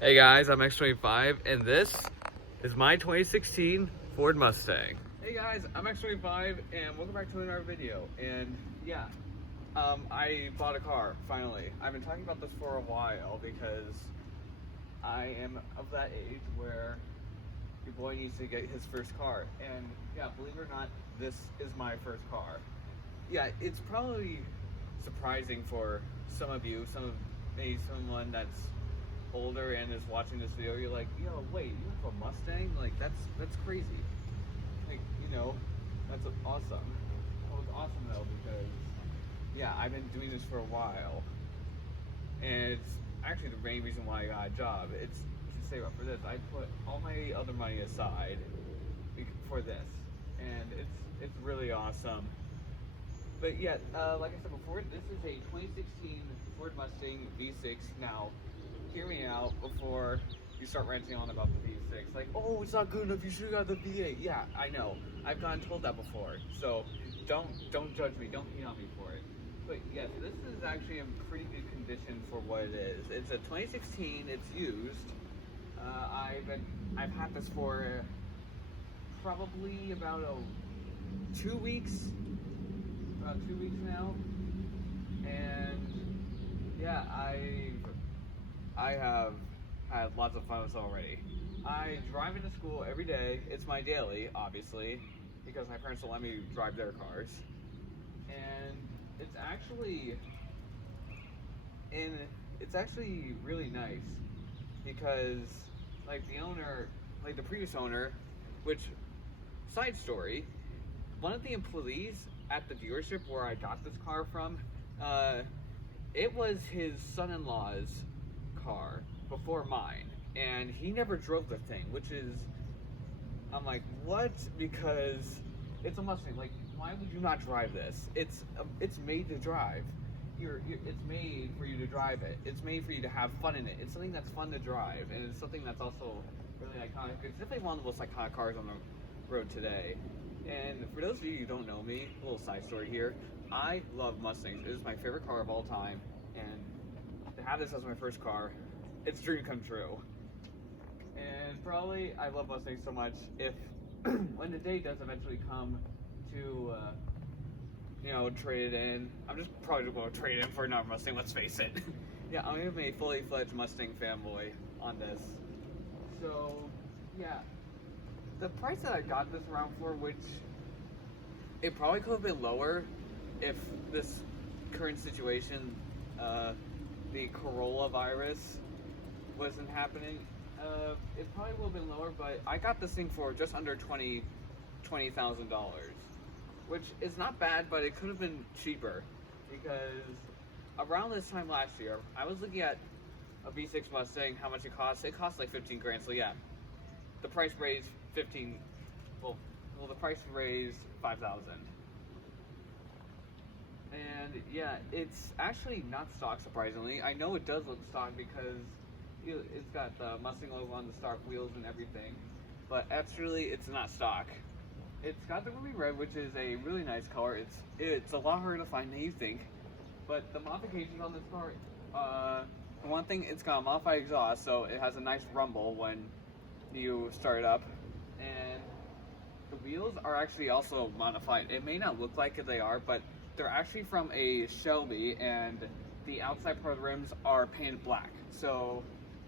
Hey guys, I'm X25 and this is my 2016 Ford Mustang. Hey guys, I'm X25 and welcome back to another video. And yeah, I bought a car finally. I've been talking about this for a while because I am of that age where your boy needs to get his first car. And yeah, believe it or not, this is my first car. Yeah, it's probably surprising for some of you, maybe someone that's older and is watching this video. You're like, yo, wait, you have a Mustang? Like that's crazy. Like, you know, that's awesome. Well, it's awesome though because yeah, I've been doing this for a while, and it's actually the main reason why I got a job. It's to save up for this. I put all my other money aside for this, and it's really awesome. But yeah, like I said before, this is a 2016 Ford Mustang V6. Now, hear me out before you start ranting on about the V6. Like, oh, it's not good enough, you should have got the V8. Yeah, I know. I've gotten told that before. So don't judge me, don't hate on me for it. But yes, this is actually in pretty good condition for what it is. It's a 2016, it's used. I've had this for probably about 2 weeks. About 2 weeks now. And yeah, I have had lots of fun with this already. I drive into school every day. It's my daily, obviously, because my parents don't let me drive their cars. And it's actually really nice because like the previous owner, which, side story, one of the employees at the dealership where I got this car from, it was his son-in-law's car before mine, and he never drove the thing, which is, I'm like, what? Because it's a Mustang. Like, why would you not drive this? It's made to drive. It's made for you to drive it. It's made for you to have fun in it. It's something that's fun to drive, and it's something that's also really iconic. It's definitely one of the most iconic cars on the road today. And for those of you who don't know me, a little side story here, I love Mustangs. It is my favorite car of all time, and to have this as my first car, it's a dream come true. And probably I love Mustangs so much, if when the day does eventually come to trade it in, I'm just probably going to trade it in for another Mustang, let's face it. Yeah, I'm going to be a fully fledged Mustang fanboy on this. So yeah, the price that I got this around for, which it probably could have been lower if this current situation, the coronavirus, wasn't happening. It probably would have been lower, but I got this thing for just under $20,000, which is not bad, but it could have been cheaper because around this time last year, I was looking at a V6 Mustang, how much it costs. It costs like 15 grand, so yeah, the price raised 15, well, the price raised 5,000. And yeah, it's actually not stock, surprisingly. I know it does look stock because it's got the Mustang logo on the stock wheels and everything, but actually it's not stock. It's got the ruby red, which is a really nice color. It's a lot harder to find than you think, but the modifications on this car, for one thing, it's got a modified exhaust, so it has a nice rumble when you start it up, and the wheels are actually also modified. It may not look like they are, but they're actually from a Shelby, and the outside part of the rims are painted black. So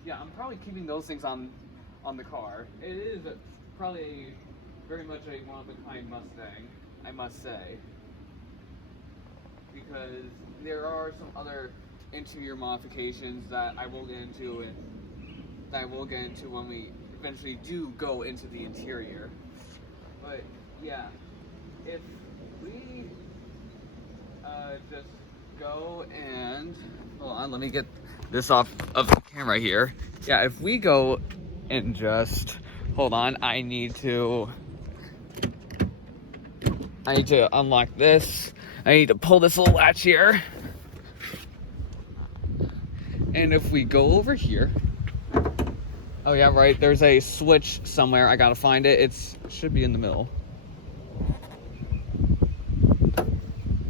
yeah, I'm probably keeping those things on the car. It is probably very much a one-of-a-kind Mustang, I must say, because there are some other interior modifications that I will get into, when we eventually do go into the interior. But yeah, if we just go and hold on, let me get this off of the camera here. Yeah, if we go and just hold on, I need to unlock this. I need to pull this little latch here. And if we go over here, oh yeah, right, there's a switch somewhere. I gotta find it. It should be in the middle.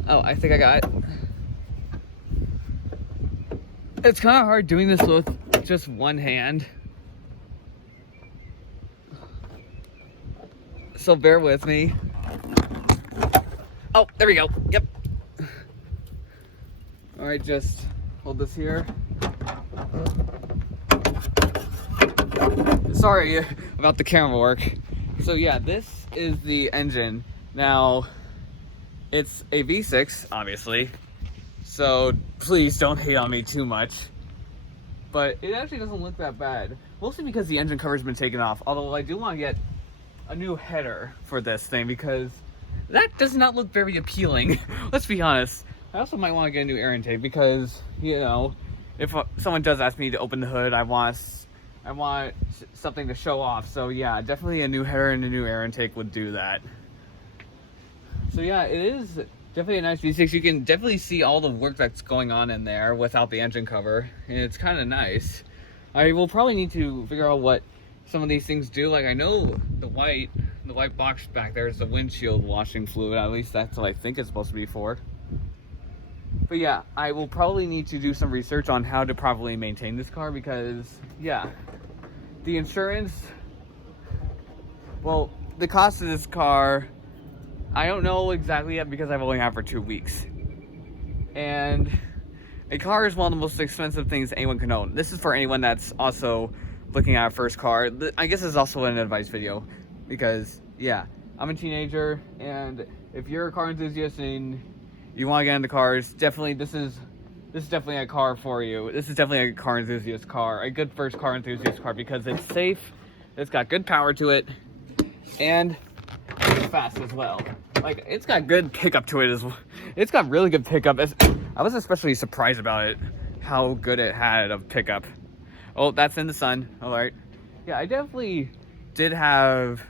Oh, I think I got it. It's kind of hard doing this with with just one hand. So bear with me. Oh, there we go. Yep. All right, just hold this here. Sorry about the camera work. So yeah, this is the engine. Now, it's a V6, obviously. So please don't hate on me too much. But it actually doesn't look that bad. Mostly because the engine cover's been taken off. Although I do want to get a new header for this thing because that does not look very appealing. Let's be honest. I also might want to get a new air intake because, you know, if someone does ask me to open the hood, I want something to show off. So yeah, definitely a new header and a new air intake would do that. So yeah, it is definitely a nice V6. You can definitely see all the work that's going on in there without the engine cover, and it's kind of nice. I will probably need to figure out what some of these things do. Like, I know the white box back there is the windshield washing fluid. At least that's what I think it's supposed to be for. But yeah, I will probably need to do some research on how to properly maintain this car because, yeah, the insurance, well, the cost of this car, I don't know exactly yet because I've only had it for 2 weeks. And a car is one of the most expensive things anyone can own. This is for anyone that's also looking at a first car. I guess it's also an advice video because, yeah, I'm a teenager, and if you're a car enthusiast and you want to get into cars, definitely this is definitely a car for you. This is definitely a car enthusiast car, a good first car enthusiast car because it's safe, it's got good power to it, and it's fast as well. Like, it's got good pickup to it as well. It's got really good pickup. I was especially surprised about it, how good it had of pickup. Oh, that's in the sun. All right. Yeah, I definitely did have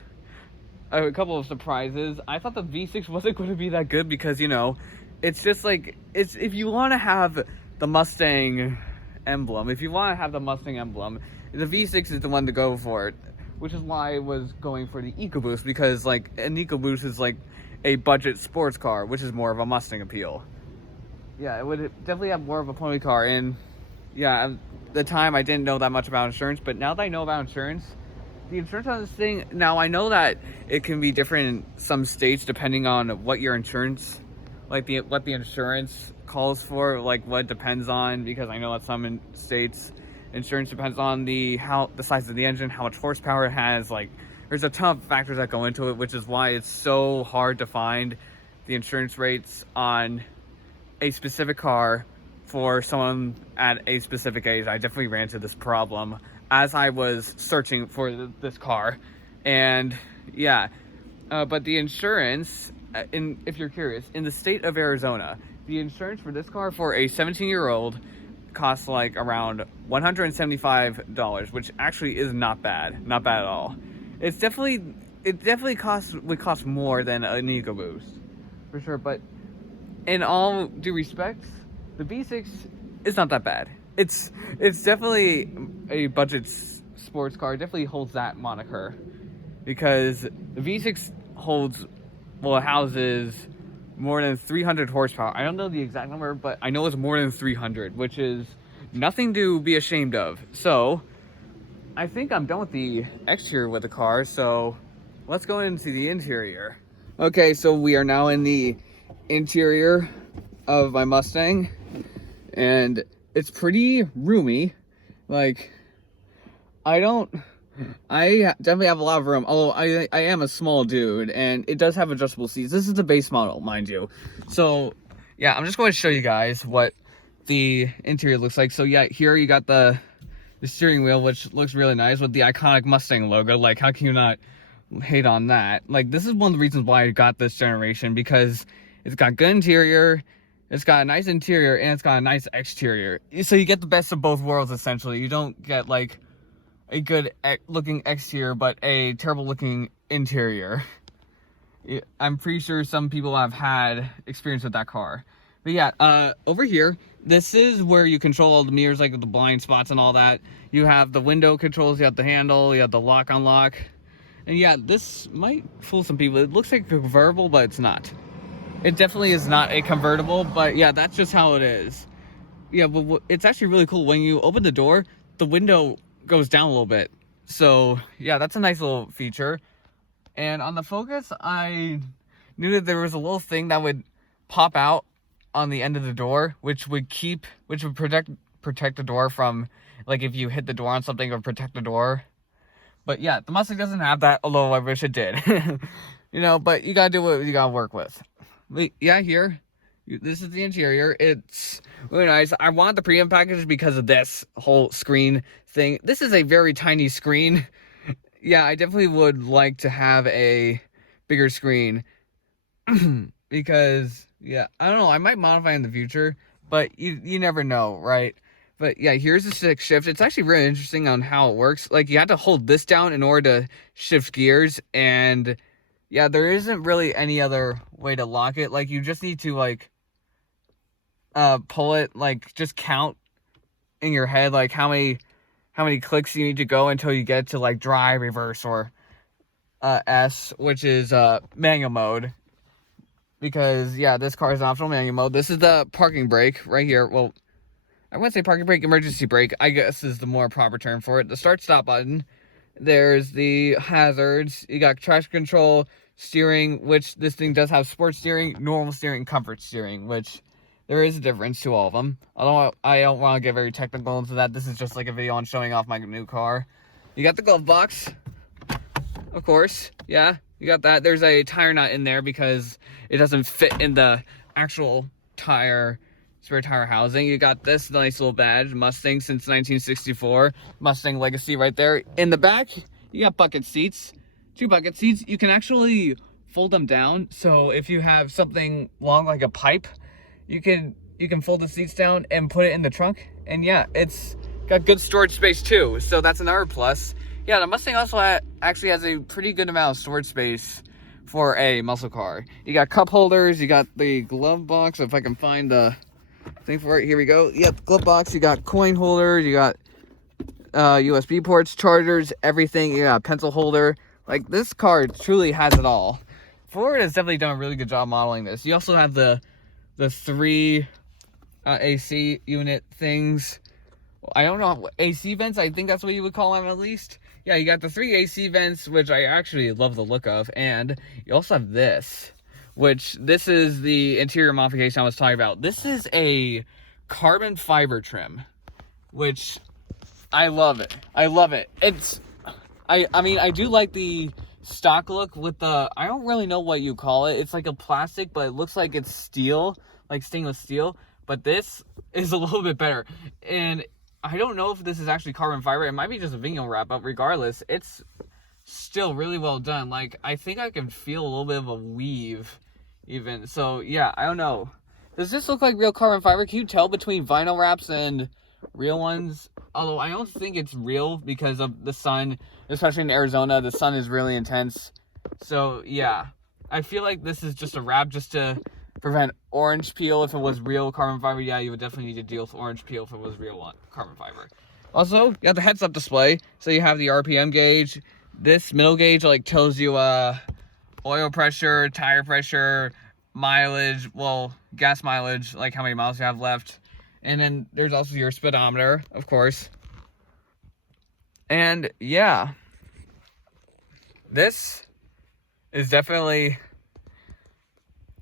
a couple of surprises. I thought the V6 wasn't going to be that good because, you know, it's just like, it's, if you want to have the Mustang emblem, the V6 is the one to go for it, which is why I was going for the EcoBoost, because like an EcoBoost is like a budget sports car, which is more of a Mustang appeal. Yeah, it would definitely have more of a pony car. And yeah, at the time I didn't know that much about insurance, but now that I know about insurance, the insurance on this thing, now I know that it can be different in some states depending on what your insurance, like what the insurance calls for, like what it depends on, because I know that some states insurance depends on the size of the engine, how much horsepower it has. Like, there's a ton of factors that go into it, which is why it's so hard to find the insurance rates on a specific car for someone at a specific age. I definitely ran into this problem as I was searching for this car. And yeah, but the insurance, if you're curious, in the state of Arizona, the insurance for this car for a 17-year-old costs like around $175, which actually is not bad at all. It definitely would cost more than an EcoBoost for sure, but in all due respects, the V6 is not that bad. It's definitely a budget sports car. It definitely holds that moniker because the V6 houses more than 300 horsepower. I don't know the exact number, but I know it's more than 300, which is nothing to be ashamed of. So I think I'm done with the exterior with the car, so let's go into the interior. Okay, so we are now in the interior of my Mustang, and it's pretty roomy. Like, I definitely have a lot of room, although I am a small dude, and it does have adjustable seats. This is the base model, mind you. So yeah, I'm just going to show you guys what the interior looks like. So yeah, here you got the steering wheel, which looks really nice with the iconic Mustang logo. Like, how can you not hate on that? Like, this is one of the reasons why I got this generation, because it's got good interior, it's got a nice interior, and it's got a nice exterior. So you get the best of both worlds, essentially. You don't get like a good looking exterior but a terrible looking interior. I'm pretty sure some people have had experience with that car. But yeah, over here, this is where you control all the mirrors, like the blind spots and all that. You have the window controls, you have the handle, you have the lock unlock. And yeah, this might fool some people. It looks like a convertible, but it's not. It definitely is not a convertible, but yeah, that's just how it is. Yeah, but it's actually really cool. When you open the door, the window goes down a little bit. So yeah, that's a nice little feature. And on the Focus, I knew that there was a little thing that would pop out on the end of the door, which would protect the door from, like, if you hit the door on something, it would protect the door. But yeah, the Mustang doesn't have that, although I wish it did. You know, but you gotta do what you gotta work with. But yeah, here, this is the interior. It's really nice. I want the premium package because of this whole screen thing. This is a very tiny screen. Yeah, I definitely would like to have a bigger screen. Because, yeah, I don't know, I might modify in the future, but you never know, right? But yeah, here's the stick shift. It's actually really interesting on how it works. Like, you have to hold this down in order to shift gears, and yeah, there isn't really any other way to lock it. Like, you just need to, like, pull it, like, just count in your head, like, how many clicks you need to go until you get to, like, drive, reverse, or S, which is manual mode. Because, yeah, this car is an optional manual mode. This is the parking brake right here. Well, I wouldn't say parking brake, emergency brake, I guess is the more proper term for it. The start-stop button. There's the hazards. You got traction control, steering, which this thing does have sports steering, normal steering, comfort steering, which there is a difference to all of them. Although I don't want to get very technical into that. This is just like a video on showing off my new car. You got the glove box, of course. Yeah, you got that. There's a tire nut in there because it doesn't fit in the actual tire, spare tire housing. You got this nice little badge, Mustang since 1964. Mustang legacy right there. In the back, you got bucket seats. 2 bucket seats. You can actually fold them down. So if you have something long like a pipe, you can fold the seats down and put it in the trunk. And yeah, it's got good storage space too. So that's another plus. Yeah, the Mustang also actually has a pretty good amount of storage space for a muscle car. You got cup holders, you got the glove box, if I can find the thing for it. Here we go. Yep, glove box, you got coin holders, you got USB ports, chargers, everything. You got a pencil holder. Like, this car truly has it all. Ford has definitely done a really good job modeling this. You also have the 3 AC unit things. I don't know, AC vents, I think that's what you would call them at least. Yeah, you got the 3 AC vents, which I actually love the look of, and you also have this, which this is the interior modification I was talking about. This is a carbon fiber trim, which I love it. I love it. I mean, I do like the stock look with the, I don't really know what you call it. It's like a plastic, but it looks like it's steel, like stainless steel, but this is a little bit better. And I don't know if this is actually carbon fiber. It might be just a vinyl wrap, but regardless, it's still really well done. Like, I think I can feel a little bit of a weave even. So yeah, I don't know. Does this look like real carbon fiber? Can you tell between vinyl wraps and real ones? Although I don't think it's real because of the sun, especially in Arizona, the sun is really intense. So yeah, I feel like this is just a wrap just to prevent orange peel. If it was real carbon fiber, yeah, you would definitely need to deal with orange peel if it was real carbon fiber. Also, you got the heads-up display, so you have the RPM gauge. This middle gauge like tells you oil pressure, tire pressure, mileage, well, gas mileage, like how many miles you have left. And then there's also your speedometer, of course. And yeah, this is definitely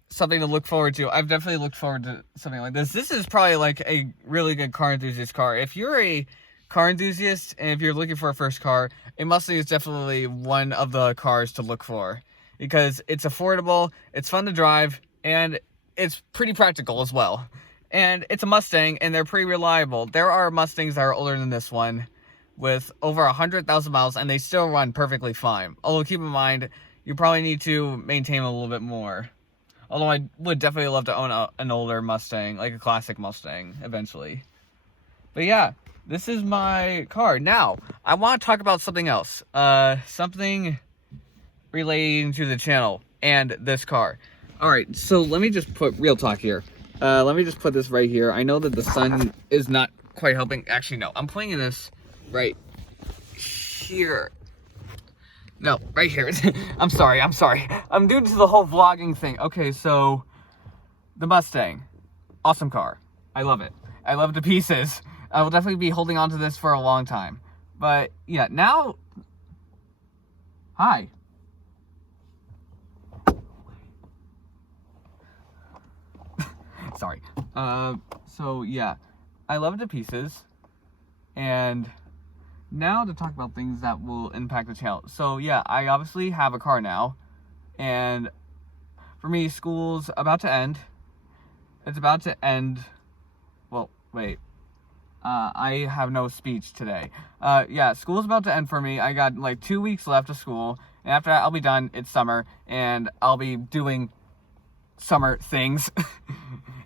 something to look forward to. I've definitely looked forward to something like this. This is probably like a really good car enthusiast car. If you're a car enthusiast and if you're looking for a first car, a Mustang is definitely one of the cars to look for because it's affordable, it's fun to drive, and it's pretty practical as well. And it's a Mustang, and they're pretty reliable. There are Mustangs that are older than this one with over 100,000 miles, and they still run perfectly fine. Although, keep in mind, you probably need to maintain them a little bit more. Although I would definitely love to own an older Mustang, like a classic Mustang, eventually. But yeah, this is my car. Now, I want to talk about something else. Something relating to the channel and this car. Alright, so let me just put real talk here. Let me just put this right here. I know that the sun is not quite helping. Actually, no. I'm playing this right here. No, right here. I'm sorry. I'm due to the whole vlogging thing. Okay, so the Mustang. Awesome car. I love it. I love it to pieces. I will definitely be holding on to this for a long time. But yeah, now, hi. Sorry. So yeah, I love it to pieces. And now to talk about things that will impact the channel. So yeah, I obviously have a car now. And for me, school's about to end. It's about to end. Well, wait. I have no speech today. Yeah, school's about to end for me. I got like 2 weeks left of school. And after that, I'll be done. It's summer. And I'll be doing summer things.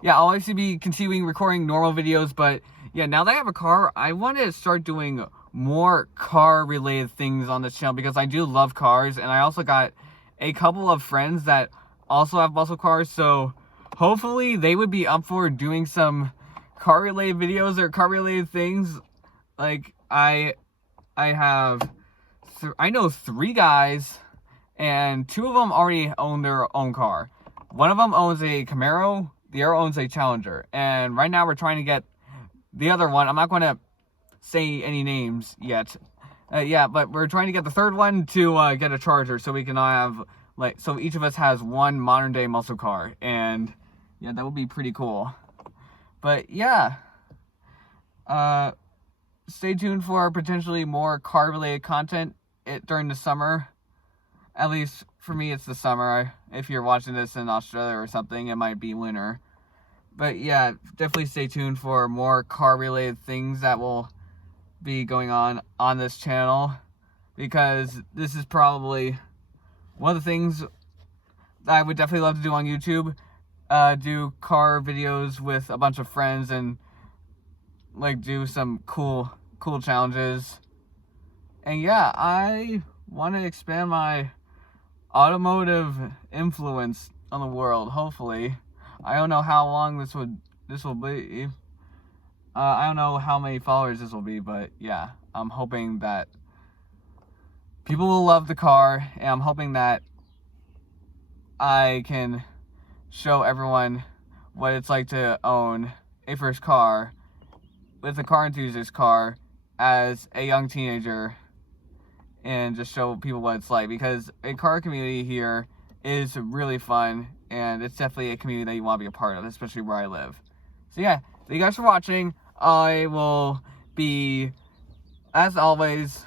Yeah, I'll actually be continuing recording normal videos. But yeah, now that I have a car, I want to start doing more car-related things on this channel. Because I do love cars. And I also got a couple of friends that also have muscle cars. So hopefully they would be up for doing some car-related videos or car-related things. Like, I know 3 guys, and 2 of them already own their own car. One of them owns a Camaro, the other owns a Challenger. And right now we're trying to get the other one. I'm not going to say any names yet. Yeah, but we're trying to get the third one to get a Charger, so we can all have, like, so each of us has one modern-day muscle car. And yeah, that would be pretty cool. But yeah, stay tuned for potentially more car-related content during the summer. At least for me, it's the summer. If you're watching this in Australia or something, it might be winter. But yeah, definitely stay tuned for more car-related things that will be going on this channel. Because this is probably one of the things that I would definitely love to do on YouTube. Do car videos with a bunch of friends and like do some cool challenges. And yeah, I want to expand my automotive influence on the world, hopefully. I don't know how long this will be. I don't know how many followers this will be, but yeah, I'm hoping that people will love the car, and I'm hoping that I can show everyone what it's like to own a first car with a car enthusiast car as a young teenager, and just show people what it's like, because a car community here is really fun, and it's definitely a community that you want to be a part of, especially where I live. So yeah, thank you guys for watching. I will be, as always,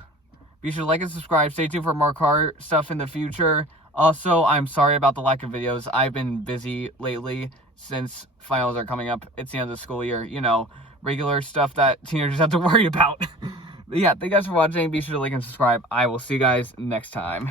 be sure to like and subscribe. Stay tuned for more car stuff in the future. Also, I'm sorry about the lack of videos. I've been busy lately since finals are coming up. It's the end of the school year. You know, regular stuff that teenagers have to worry about. But yeah, thank you guys for watching. Be sure to like and subscribe. I will see you guys next time.